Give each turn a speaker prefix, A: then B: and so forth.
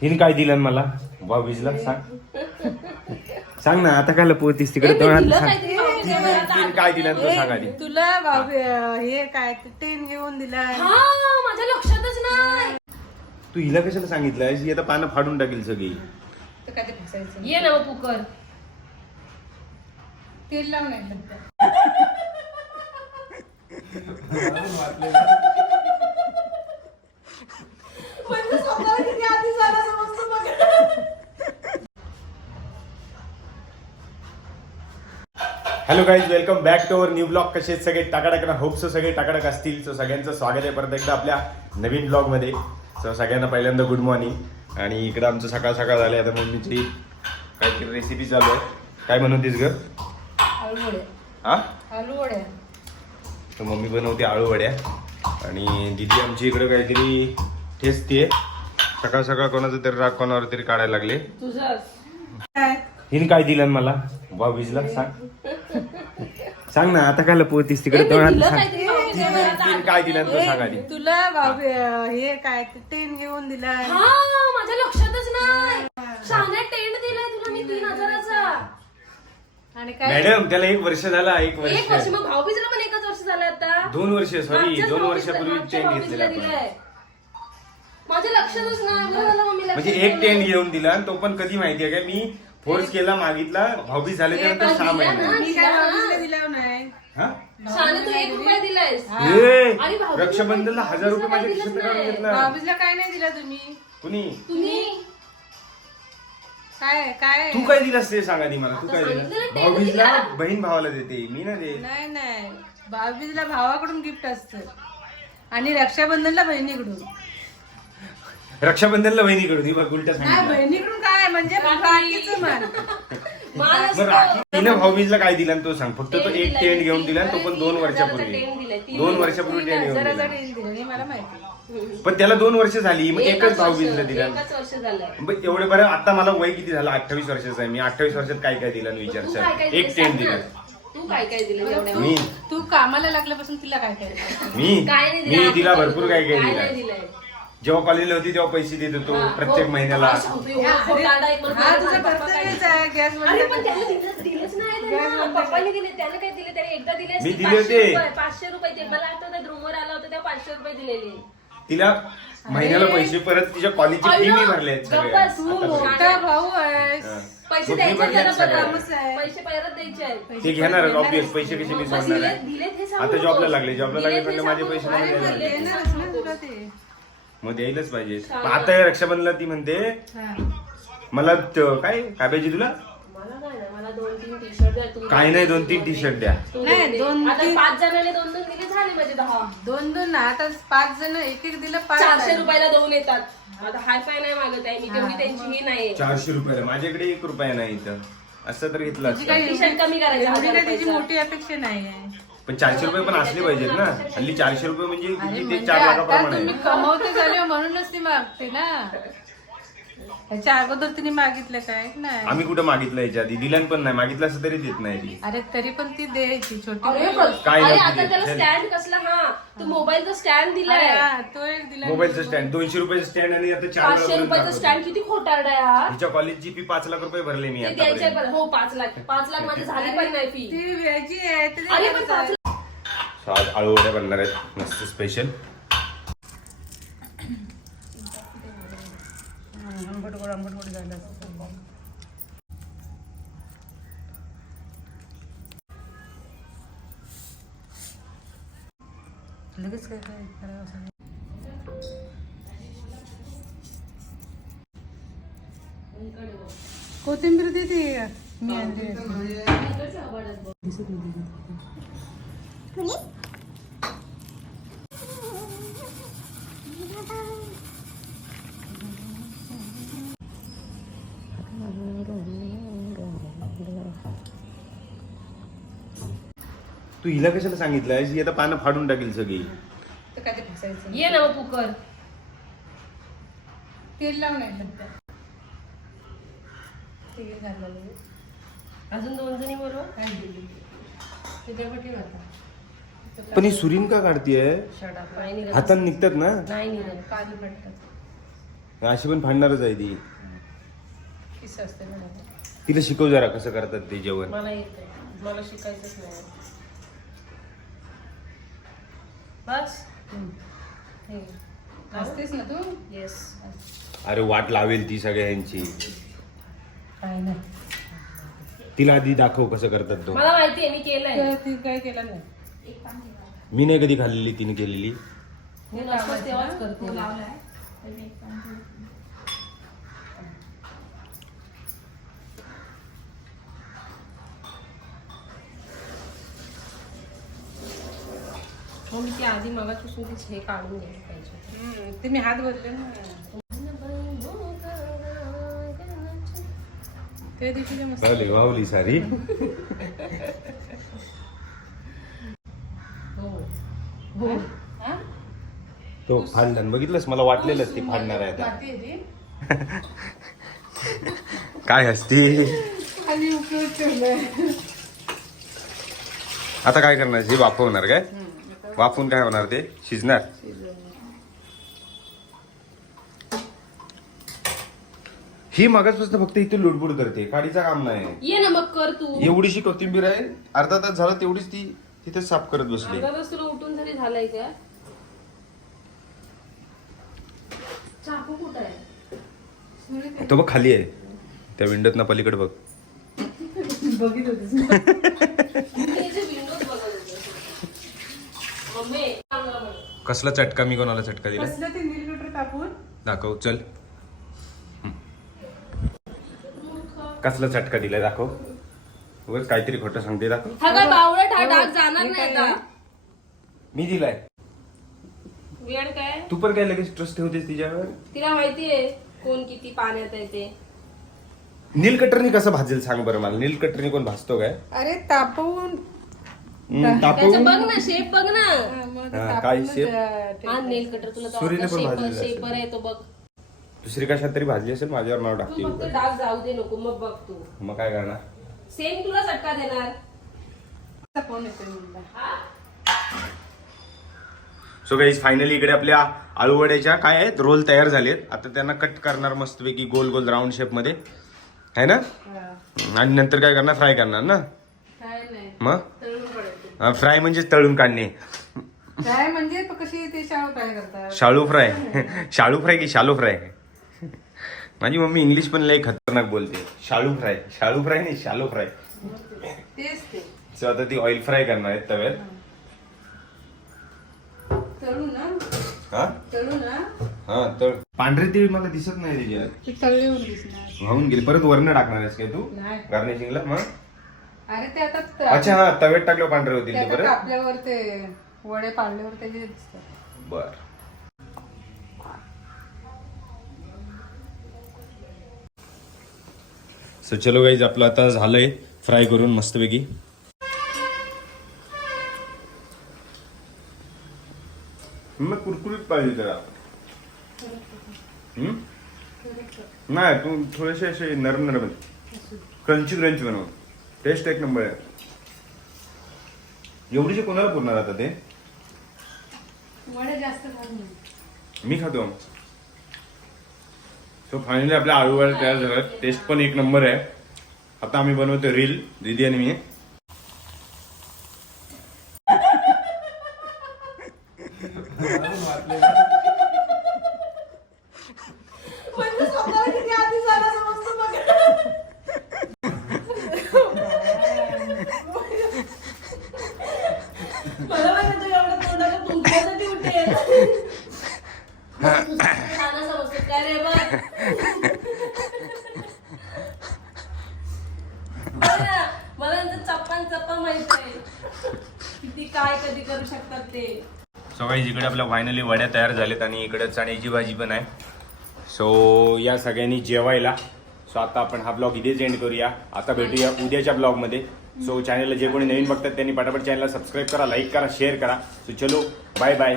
A: हिने काय दिलं मला? भाऊबीजला? सांग. सांग ना आता काय लपवतीस तिकडे. तिने काय दिलं? तो सांग आधी.
B: तुला बाबी हे काय टेन घेऊन दिला
C: हा माझ्या लक्षातच नाही.
A: तू हिला कशाला सांगितलं ही आता पानं फाडून टाकेल सगळी.
B: तर काय ते फसायचं?
C: ये ना मग पुकर
B: तेल लावून
A: hello guys welcome back to our new blog कसे सगळे? टाकाटक होप सो सगळे टाकाटक असतील. सो सगळ्यांचं स्वागत आहे परत एकदा आपल्या नवीन ब्लॉगमध्ये. सो सगळ्यांना पहिल्यांदा गुड मॉर्निंग आणि इकडं आमचं सकाळ सकाळ झाले आता मम्मीची काहीतरी रेसिपी चालू आहे. काय बनवतेस ग? हा? तर मम्मी बनवते आळू वड्या आणि दिदी आमची इकडं काहीतरी ठेचते सकाळ सकाळ कोणाचं तरी राग कोणावर तरी काढायला लागले. हिने काय दिलं मला? भाऊबीजला सांग. सांग ना आता काय लपवतीस तिकडे?
C: भाऊबीजेला.
A: तिने काय दिलं तो सांग आधी.
B: तुला बाबी हे काय टेन घेऊन दिला
C: हा माझ्या लक्षातच नाही. टेंट दिलाय तुला मी तीन हजाराचा.
B: आणि काय?
A: मॅडम त्याला एक वर्ष झाला एक
C: एक वर्ष.
A: वर्ष.
C: मग भाऊबीजेला पण एकच वर्ष झालं आता.
A: दोन वर्ष सॉरी
C: मागच्याच
A: दोन
C: भाऊबीजेला-
A: वर्षापूर्वी
C: मागच्या
A: टेंट
C: भाऊबीजेला
A: घेतलेला आपण.
C: दिलाय. माझ्या लक्षातच नाही. बरं झालं मम्मी
A: म्हणजे
C: लक्षात
A: एक
C: ठेवलं.
A: टेंट घेऊन दिला आणि तो पण कधी माहितीये का? मी फोर्स केला मागितला भाऊबीज झाल्याच्यानंतर सहा महिने.
C: ना.
B: मी काय बाबीला दिला नाही.
A: हा?
C: शाने तू एक रुपया दिलायस.
A: ए,
C: आणि भाऊबीजेला
A: रक्षाबंधनला हजार रुपये माझ्या खिशात काढून
C: नाही.
A: घेतला.
B: बाबीला काय नाही दिला तुम्ही?
A: कुणी?
C: तुम्ही?
B: काय काय?
A: तू काय दिलास ते सांगा ती मला. तू काय
C: सांगितलं ना,
A: दिलं भाऊबीजला. बहीण भावाला देते. मी ना दे
B: नाही नाही. बाबीला भावाकडून गिफ्ट असतं. आणि रक्षाबंधनला बहिणीकडून.
A: रक्षाबंधनला बहिणीकडून ही बघ उलट
B: नाही
A: सांगितलं.
B: बहिणीकडून काय म्हणजे राखीचं मान.
C: माल
A: मग
C: असतो.
A: राखी. तिनं भाऊबीजला काय दिला तो सांग. फक्त तो एक. टेंट घेऊन दिला आणि तो पण दोन वर्षापूर्वी. दोन वर्षापूर्वी टेंट घेऊन दिला.
B: टेन दिला हे मला माहिती
A: पण त्याला दोन वर्ष झाली मग एकच भाऊबीजला दिला.
C: एकच वर्ष झालंय.
A: ब- एवढे बरं आता मला वय किती झालं? अठ्ठावीस वर्षाचं आहे. मी अठ्ठावीस वर्षात काय काय दिलं आणि
C: तू काय
A: विचार
C: काय
A: एक
C: दिलं?
A: टेंट. दिलं.
C: तू काय काय दिलं एवढ्या
A: मी.
B: तू कामाला लागल्यापासून तिला काय काय
A: मी.
C: काय नाही
A: मी
C: दिलं
A: तिला भरपूर काय काय दिलं
C: नाही दिलंय.
A: जेव्हा कॉलेजला होती तेव्हा पैसे देत होतो प्रत्येक
C: हो.
A: महिन्याला
C: हा, सांगतो, एवढा खोटारडा एक मला
B: हा
C: बोलला,
B: तुझं
C: पप्पा काय
B: कर्तव्यच
C: दिलं?
B: आहे गॅस
C: अरे
B: बंद
C: पण त्याला दिलंच दिलंच नाही त्यानं. पप्पांनी दिले त्याने काय दिले त्याने एकदा दिले
A: मी दिले
C: पाचशे
A: होते.
C: रुपये, पाचशे रुपये ते मला आठवतं रूमवर आला होता तेव्हा पाचशे रुपये दिलेले
A: तिला महिन्याला पैसे परत तिच्या कॉलेजची फी मी भरले आहेत
C: गप्प
A: सगळ्या
C: बस.
B: तू
A: आता सगळे.
B: मोठा भाऊ आहेस
A: हा.
C: पैसे
A: मग मी
C: द्यायचे
A: भरले आहेत
C: त्याला
A: सगळ्या.
B: कामच आहे.
C: पैसे परत द्यायचे आहेत
A: ते घेणार ऑब्विस पैसे कसे मी सोडणार
C: दिले-
A: आहे
C: सांगू
A: आता
C: नकोस.
A: जॉबला लागले जॉबला लागले म्हणजे माझे
C: सांगू
A: पैसे
C: नकोस.
A: मला
B: अरे
A: द्यायला
B: पण
A: लागले.
B: देणारच ना तुला ते
A: मग द्यायलाच पाहिजे. आता या रक्षाबंधनला ती म्हणते. मला त- काय? काय पाहिजे तुला?
C: मला काय नाही, मला दोन तीन टी शर्ट द्या तुम्ही
A: काय नाही दोन तीन टी शर्ट द्या.
C: तू
B: नाही,
C: दे.
B: दोन-
C: आता
B: तीन-
C: पाच जणांनी दोन दोन दिले झाले माझे दहा.
B: दोन दोन ना आता पाच जण एक एक दिलं पाच
C: चारशे. रुपयाला दोन येतात. आता हाय फाय नाही मागत आहे मी तेवढी त्यांची ही नाही.
A: चारशे रुपयाला माझ्याकडे एक रुपया नाही इथं. असं तर घेतलं
B: तुझी
C: टी शर्ट कमी करायचं
B: एवढी
C: हजार
B: काय तिची
C: रुपयाचं.
B: मोठी अपेक्षा नाही आहे
A: पण चारशे रुपये पण असले पाहिजेत ना हल्ली चारशे रुपये म्हणजे किती ते
B: म्हणजे
A: चार
B: आता
A: लाखाप्रमाणे
B: तुम्ही
A: आहे.
B: कमवते झाले म्हणूनच ती मागते ना ह्याच्या अगोदर तिने मागितलं काय? नाही.
A: आम्ही कुठं मागितलं याच्या आधी? दिल्यान पण नाही. मागितलं असं तरी देत नाही ती.
B: अरे तरी पण ती द्यायची छोटी
C: अरे.
A: काय
C: अरे
A: नाही
C: आता
A: दिले.
C: त्याला. स्टँड कसला? हा तो मोबाईलचा स्टँड दिलाय.
B: हा, तो एक दिला
A: मोबाईलचं स्टँड दोनशे रुपयाचं स्टँड आणि आता चार
C: पाचशे रुपयाचा स्टँड किती खोटारडा यार
A: तिच्या कॉलेजची फी पाच लाख रुपये भरले मी
C: ते द्यायचे
A: आतापर्यंत
C: पण. हो पाच लाख. पाच लाख माझी झाली पण नाही फी
B: ती व्याजी आहे ते
C: अरे पण पाच लाख.
A: So, आज आळूवड्या बनणार आहेत. मस्त स्पेशल
B: आंबट गोड आंबट गोड झालं असं. लगेच काय काय करावं सांग कोथिंबीर देते मी आणली होती.
A: तू हिला कशाला सांगितलं ही आता पानं फाडून टाकेल सगळी.
B: तर काय ते फसायचं.
C: ये ना मग पुकर
B: तेल लावून तेल
C: अजून दोन जणी बरोबर
B: काय दिली.
A: पण ही सुरीन का काढतीये?
C: शडा नाही निघत
A: हातात निघतात ना?
C: नाही निघत.
B: काजू पडतात.
A: अशी पण फाडणारच आहे ती.
B: किस असते ना मला.
A: तिला शिकव जरा कसं करतात ते जेवण.
B: मला येत मला शिकायचंच नाही. बस हे.
D: असतेस ना तू?
B: येस
A: अरे वाट लावेल ती सगळ्यांची.
B: काय नाही.
A: तिला आधी दाखव कसं करतात तो.
C: मला माहितीये मी केलंय.
B: तर ती काय केलं नाही.
A: मी नाही कधी खाल्लेली तिने केलेली.
C: मी नसतं तेव्हाच करते. मग मी ती आधी मगापासून तीच हे काढून घ्यायला पाहिजे
B: ते मी हात भरले ना. त्या दिवशी मस्त
A: वावली वावली सारी.
B: हो. हा?
A: तो फाडलं बघितलंस? मला वाटलेलंच ती फाडणार आहे? काय असती? आता काय करणार? हे वाफवणार काय? वाफवून काय होणार ते? शिजणार? ही मगाचपासून फक्त इथे लुडबुड करते. काडीचं काम नाही.
C: ये ना मग कर तू.
A: एवढीशी कोथिंबीर आहे. अर्धा तास झाला तेवढीच ती तिथे साफ करत बसली.
C: अर्धा तास तुला उठून तरी झालाय का? चाकू कुठं आहे?
A: तो बघ खाली आहे. त्या विंडोत ना पलीकडे बघ.
B: बघित होतीस
C: मी इथे विंडोज बघत होते मम्मी चांगला बघ.
A: कसला चटका? मी कोणाला चटका दिला? दाखव चल. कसला चटका दिलाय दाखव. उगाच काहीतरी खोटं सांगते दाखव. मी दिलाय.
C: वेळ काय?
A: तू पण काय लगेच ट्रस्ट ठेवतेस तिच्यावर?
C: तिला माहितीये कोण किती पाण्यात आहे ते.
A: नील कटरनी कसं भाजेल सांग बरं मला. नील कटरनी कोण भाजतो काय?
B: अरे तापवून
A: हं,
C: त्याचं बघ ना शेप बघ ना.
B: हा, मग ते
A: हा, काय
B: तापवूनच,
A: शेप?
B: अं, ते-
C: हा नेल कटर तुला
A: सुरीने पण भाजलेलं असेल.
C: शेपर आहे तो बघ.
A: दुसरी कशात तरी भाजली असेल माझ्यावर नाव
C: तू फक्त
A: टाकते
C: डाग जाऊ दे नको मग बघ तू.
A: मग काय करणार?
C: सेम तुला चटका देणार.
B: म्हणलं.
A: सो गाईज फायनली इकडे आपल्या आळूवड्याच्या काय आहेत? रोल तयार झालेत. आता त्यांना कट करणार मस्तपैकी गोल गोल राऊंड शेपमध्ये. आहे ना?
B: हा.
A: आणि नंतर काय करणार? फ्राय करणार ना?
B: काय नाही.
A: मग?
B: तळून
A: फ्राय म्हणजे तळून काढणे.
B: काय म्हणजे कशी ते शाळू काय करतात?
A: शाळू फ्राय. शाळू फ्राय की शालू फ्राय? माझी मम्मी इंग्लिश पण लई खतरनाक बोलते. Shallow fry. शाळू फ्राय नाही शालू फ्राय.
B: तेच ते
A: सो आता ती ऑइल फ्राय करणार आहेत तव्यात.
B: तळू ना.
A: हा?
B: तळू ना.
A: हा तर पांढरे तीळ मला दिसत नाही त्याच्यात
B: ते तळलेवर दिसणार.
A: वाहून गेले. परत वरण टाकणार आहेस काय तू? गार्निशिंगला? मग?
B: अरे ते आता त-
A: अच्छा हा तव्यात टाकलं पांढरे
B: ते
A: होतील ते
B: आता
A: परत
B: कापल्यावर ते वडे पाडल्यावर त्याचे दिसतात.
A: बर. सो चलो गाईज आपलं आता झालंय फ्राय करून मस्तपैकी. मग कुरकुरीत पाहिजे जरा. हम्म? नाही तू थोडेसे असे नरम नरम क्रंची क्रंची बनव टेस्ट एक नंबर आहे. एवढीचे कोणाला पुरणार आता ते?
B: वडे जास्त
A: मी खातो. सो फायनली आपल्या आळूवड्या तयार झाल्यात टेस्ट पण एक नंबर आहे. आता आम्ही बनवतो रील दीदी आणि मी
C: मला माहिती तू एवढं तोंडाला तुमच्यासाठी उठेल खाणं समजतं काय रे बघ बघ ना, मला त्यांचं चप्पन चप्पा माहीत आहे किती काय कधी करू शकतात ते?
A: सो काही इकडे आपल्या फायनली वड्या तयार झाल्यात आणि इकडे चण्याची भाजी पण आहे. सो या सगळ्यांनी जेवायला. सो आता आपण हा ब्लॉग इथेच एंड करूया. आता भेटूया उद्याच्या ब्लॉगमध्ये सो चॅनलला जे कोणी नवीन बघतात त्यांनी पटापट चॅनलला सबस्क्राईब करा लाईक करा शेअर करा. सो चलो बाय बाय